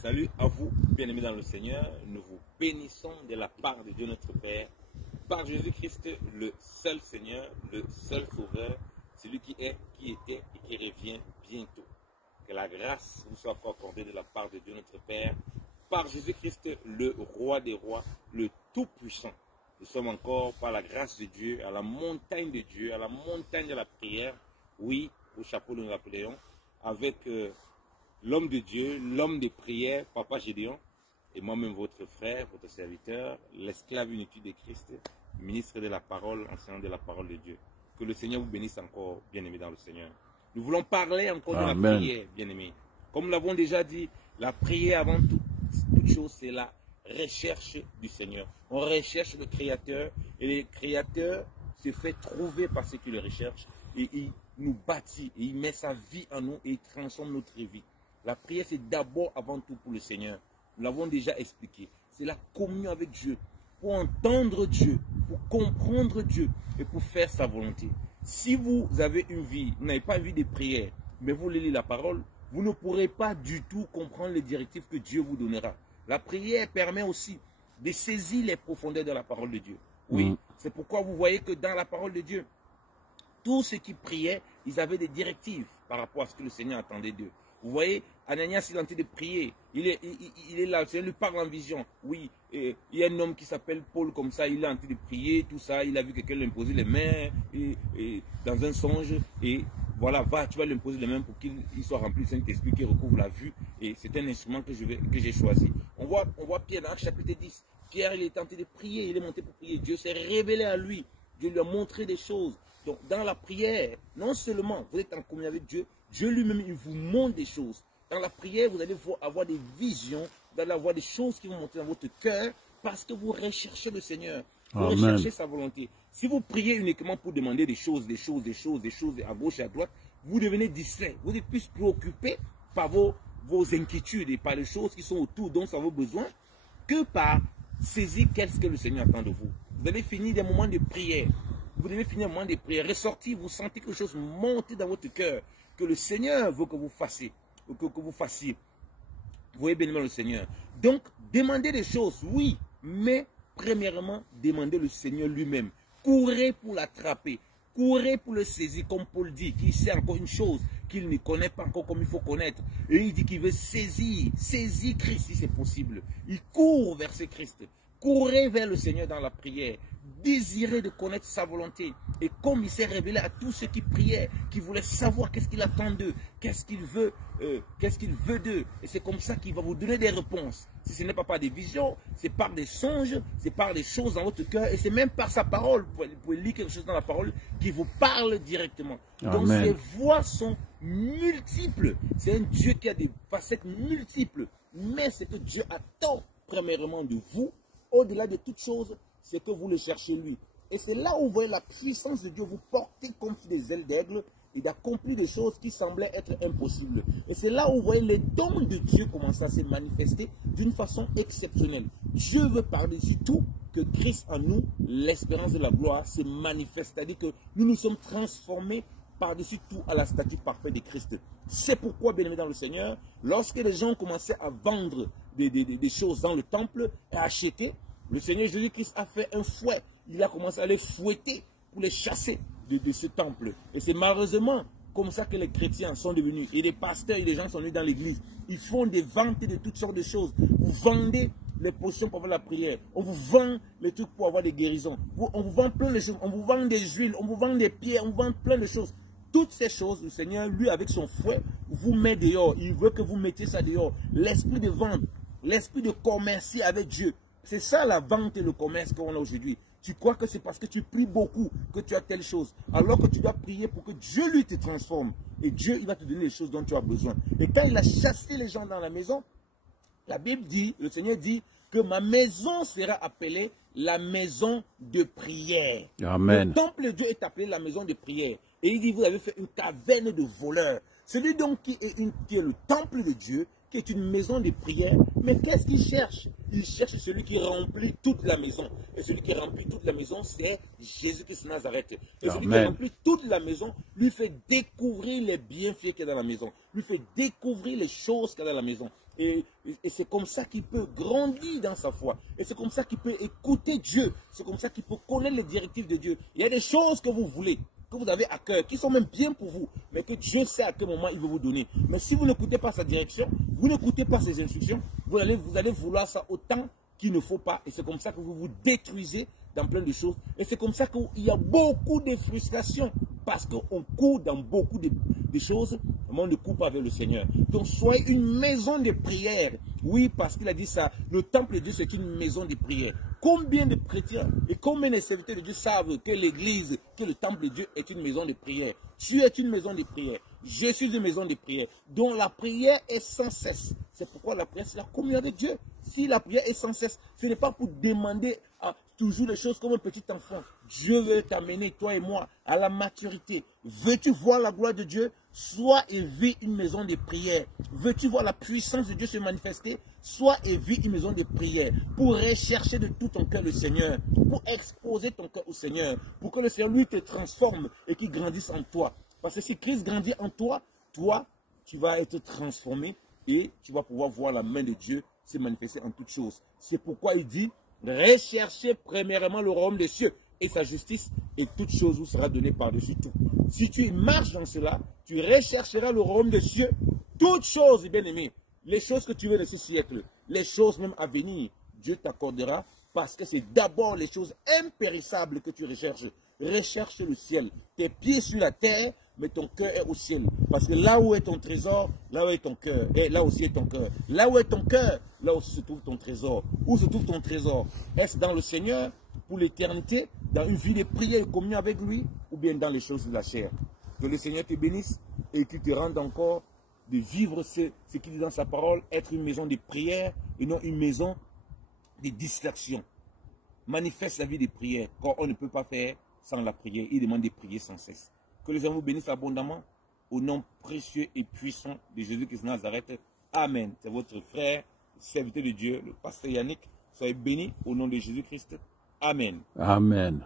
Salut à vous, bien-aimés dans le Seigneur. Nous vous bénissons de la part de Dieu notre Père, par Jésus-Christ, le seul Seigneur, le seul Sauveur, celui qui est, qui était et qui revient bientôt. Que la grâce vous soit accordée de la part de Dieu notre Père, par Jésus-Christ, le Roi des Rois, le Tout-Puissant. Nous sommes encore, par la grâce de Dieu, à la montagne de Dieu, à la montagne de la prière. Oui, au chapeau nous l'appelons, avec l'homme de Dieu, l'homme de prière, Papa Gédéon, et moi-même votre frère, votre serviteur, l'esclave inutile de Christ, ministre de la parole, enseignant de la parole de Dieu. Que le Seigneur vous bénisse encore, bien-aimés dans le Seigneur. Nous voulons parler encore de la prière, bien-aimés. Comme nous l'avons déjà dit, la prière avant toute chose, c'est la recherche du Seigneur. On recherche le Créateur, et le Créateur se fait trouver par ceux qui le recherchent, et il nous bâtit, et il met sa vie en nous, et il transforme notre vie. La prière, c'est d'abord, avant tout, pour le Seigneur. Nous l'avons déjà expliqué. C'est la communion avec Dieu. Pour entendre Dieu, pour comprendre Dieu et pour faire sa volonté. Si vous avez une vie, vous n'avez pas une vie de prière, mais vous lisez la parole, vous ne pourrez pas du tout comprendre les directives que Dieu vous donnera. La prière permet aussi de saisir les profondeurs de la parole de Dieu. Oui, c'est pourquoi vous voyez que dans la parole de Dieu, tous ceux qui priaient, ils avaient des directives par rapport à ce que le Seigneur attendait d'eux. Vous voyez, Ananias, il est en train de prier. Il est là, le Seigneur lui parle en vision. Oui, il y a un homme qui s'appelle Paul comme ça, il est en train de prier, tout ça. Il a vu quelqu'un lui imposer les mains dans un songe. Et voilà, va, tu vas lui imposer les mains pour qu'il soit rempli du Saint-Esprit, qu'il recouvre la vue. Et c'est un instrument que j'ai choisi. On voit Pierre dans Actes chapitre 10. Pierre, il est en train de prier, il est monté pour prier. Dieu s'est révélé à lui. Dieu lui a montré des choses. Donc, dans la prière, non seulement vous êtes en communion avec Dieu, Dieu lui-même, il vous montre des choses. Dans la prière, vous allez avoir des visions, vous allez avoir des choses qui vont monter dans votre cœur parce que vous recherchez le Seigneur. Vous recherchez sa volonté. Si vous priez uniquement pour demander des choses à gauche et à droite, vous devenez distrait. Vous êtes plus préoccupé par vos inquiétudes et par les choses qui sont autour dont ça a vos besoins que par saisir qu'est-ce que le Seigneur attend de vous. Vous allez finir des moments de prière. Vous devez finir un moment de prière, ressortir, vous sentez quelque chose monter dans votre cœur, que le Seigneur veut que vous fassiez. Vous voyez bien le Seigneur. Donc, demandez des choses, oui, mais premièrement, demandez le Seigneur lui-même. Courez pour l'attraper, courez pour le saisir, comme Paul dit, qu'il sait encore une chose qu'il ne connaît pas encore comme il faut connaître. Et il dit qu'il veut saisir Christ si c'est possible. Il court vers ce Christ. Courez vers le Seigneur dans la prière. Désirez de connaître sa volonté. Et comme il s'est révélé à tous ceux qui priaient, qui voulaient savoir qu'est-ce qu'il attend d'eux, qu'est-ce qu'il veut d'eux. Et c'est comme ça qu'il va vous donner des réponses. Si ce n'est pas par des visions, c'est par des songes, c'est par des choses dans votre cœur. Et c'est même par sa parole. Vous pouvez lire quelque chose dans la parole qui vous parle directement. Donc ces voies sont multiples. C'est un Dieu qui a des facettes multiples. Mais ce que Dieu attend premièrement de vous, au-delà de toute chose, c'est que vous le cherchez lui. Et c'est là où vous voyez la puissance de Dieu vous porter comme des ailes d'aigle et d'accomplir des choses qui semblaient être impossibles. Et c'est là où vous voyez les dons de Dieu commencer à se manifester d'une façon exceptionnelle. Dieu veut par-dessus tout que Christ en nous, l'espérance de la gloire, se manifeste. C'est-à-dire que nous nous sommes transformés par-dessus tout à la statue parfaite de Christ. C'est pourquoi, bien aimé dans le Seigneur, lorsque les gens commençaient à vendre des choses dans le temple et à acheter, le Seigneur Jésus-Christ a fait un fouet. Il a commencé à les fouetter pour les chasser de ce temple. Et c'est malheureusement comme ça que les chrétiens sont devenus. Et les pasteurs et les gens sont venus dans l'église. Ils font des ventes de toutes sortes de choses. Vous vendez les potions pour avoir la prière. On vous vend les trucs pour avoir des guérisons. On vous vend plein de choses. On vous vend des huiles. On vous vend des pierres. On vous vend plein de choses. Toutes ces choses, le Seigneur, lui, avec son fouet, vous met dehors. Il veut que vous mettiez ça dehors. L'esprit de vente, l'esprit de commercer avec Dieu. C'est ça la vente et le commerce qu'on a aujourd'hui. Tu crois que c'est parce que tu pries beaucoup que tu as telle chose. Alors que tu dois prier pour que Dieu lui te transforme. Et Dieu, il va te donner les choses dont tu as besoin. Et quand il a chassé les gens dans la maison, la Bible dit, le Seigneur dit que ma maison sera appelée la maison de prière. Amen. Le temple de Dieu est appelé la maison de prière. Et il dit, vous avez fait une caverne de voleurs. Celui donc qui est le temple de Dieu, qui est une maison de prière, mais qu'est-ce qu'il cherche? Il cherche celui qui remplit toute la maison. Et celui qui remplit toute la maison, c'est Jésus-Christ de Nazareth. Et celui qui remplit toute la maison, lui fait découvrir les bienfaits qu'il y a dans la maison. Lui fait découvrir les choses qu'il y a dans la maison. Et c'est comme ça qu'il peut grandir dans sa foi. Et c'est comme ça qu'il peut écouter Dieu. C'est comme ça qu'il peut connaître les directives de Dieu. Il y a des choses que vous voulez, que vous avez à cœur, qui sont même bien pour vous, mais que Dieu sait à quel moment il veut vous donner. Mais si vous n'écoutez pas sa direction, vous n'écoutez pas ses instructions, vous allez vouloir ça autant qu'il ne faut pas. Et c'est comme ça que vous vous détruisez dans plein de choses. Et c'est comme ça qu'il y a beaucoup de frustration. Parce qu'on court dans beaucoup de choses, mais on ne court pas avec le Seigneur. Donc soyez une maison de prière. Oui, parce qu'il a dit ça. Le temple de Dieu, c'est une maison de prière. Combien de chrétiens et combien de serviteurs de Dieu savent que l'église, que le temple de Dieu est une maison de prière? Tu es une maison de prière. Je suis une maison de prière. Donc la prière est sans cesse. C'est pourquoi la prière, c'est la communion avec Dieu. Si la prière est sans cesse, ce n'est pas pour demander toujours les choses comme un petit enfant. Dieu veut t'amener, toi et moi, à la maturité. Veux-tu voir la gloire de Dieu? Sois et vis une maison de prière. Veux-tu voir la puissance de Dieu se manifester? Sois et vis une maison de prière. Pour rechercher de tout ton cœur le Seigneur. Pour exposer ton cœur au Seigneur. Pour que le Seigneur, lui, te transforme et qu'il grandisse en toi. Parce que si Christ grandit en toi, toi, tu vas être transformé et tu vas pouvoir voir la main de Dieu se manifester en toutes choses. C'est pourquoi il dit, recherchez premièrement le royaume des cieux et sa justice, et toute chose vous sera donnée par-dessus tout. Si tu marches dans cela, tu rechercheras le royaume des cieux, toutes choses, bien aimé, les choses que tu veux de ce siècle, les choses même à venir, Dieu t'accordera, parce que c'est d'abord les choses impérissables que tu recherches. Recherche le ciel, tes pieds sur la terre, mais ton cœur est au ciel. Parce que là où est ton trésor, là où est ton cœur, et là aussi est ton cœur. Là où est ton cœur, là aussi se trouve ton trésor. Où se trouve ton trésor? Est-ce dans le Seigneur, pour l'éternité, dans une vie de prière et de communion avec lui, ou bien dans les choses de la chair? Que le Seigneur te bénisse et qu'il te rende encore de vivre ce qu'il dit dans sa parole, être une maison de prière et non une maison de distraction. Manifeste la vie de prière, car on ne peut pas faire sans la prière. Il demande de prier sans cesse. Que les hommes vous bénissent abondamment au nom précieux et puissant de Jésus-Christ de Nazareth. Amen. C'est votre frère, serviteur de Dieu, le pasteur Yannick. Soyez bénis au nom de Jésus-Christ. Amen. Amen.